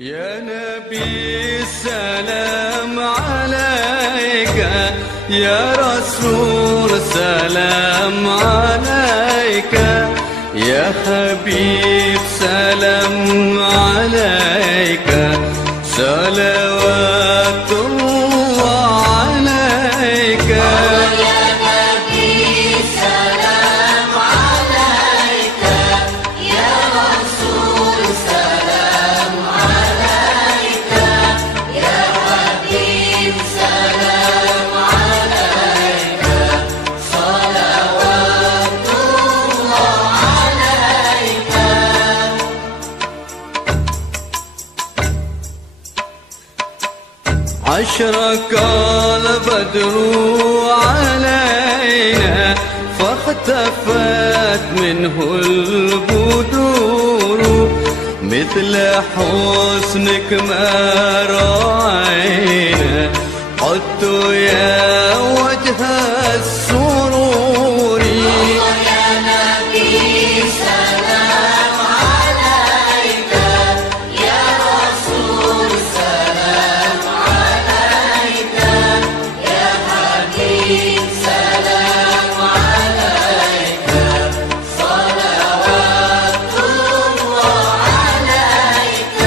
يا نبي سلام عليك، يا رسول سلام عليك، يا حبيب سلام عليك، صلوات الله عليك. يا نبي سلام عليك، يا رسول سلام عليك، يا حبيب سلام عليك، صلوات الله عليك. أشرق البدر علينا فاختفت منه البدور، مثل حسنك ما رأينا قد يا وجه السرور. يا نبي سلام عليك، يا رسول سلام عليك، يا حبيب سلام عليك، صلوات الله عليك.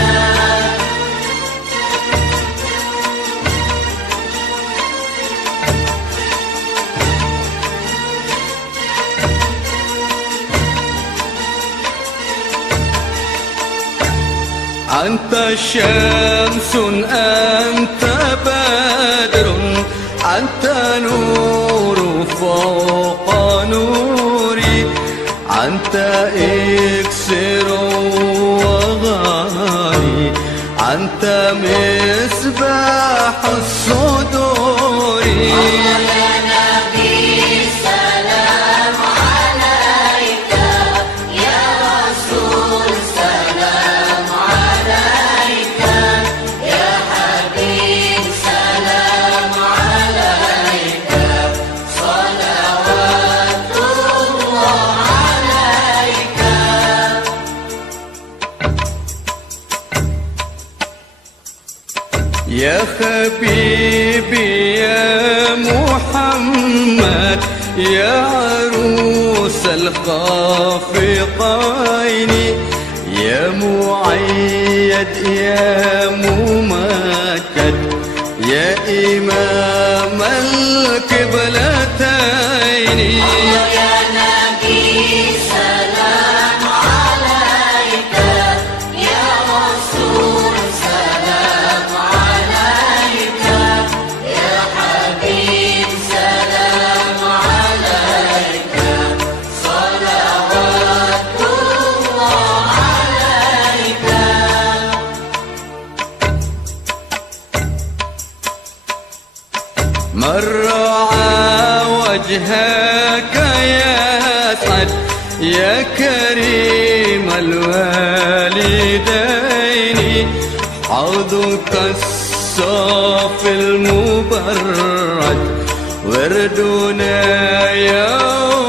أنت شمس أنت بدر، أنت نور فوق نوري، أنت إكسر وغالي، أنت مصباح الصدور. يا نبي سلام عليك، يا رسول سلام عليك، يا حبيب سلام عليك، صلوات الله عليك. يا حبيبي يا محمد، يا عروس الخافقين، يا مؤيد يا ممجد، يا إمام القبلتين. يا نبي سلام عليك، يا رسول سلام عليك، يا حبيب سلام عليك، صلوات الله عليك. من رعى وجهك يسعد، يا كريم الوالدين، حوضك الصافي المبرد وردنا يوم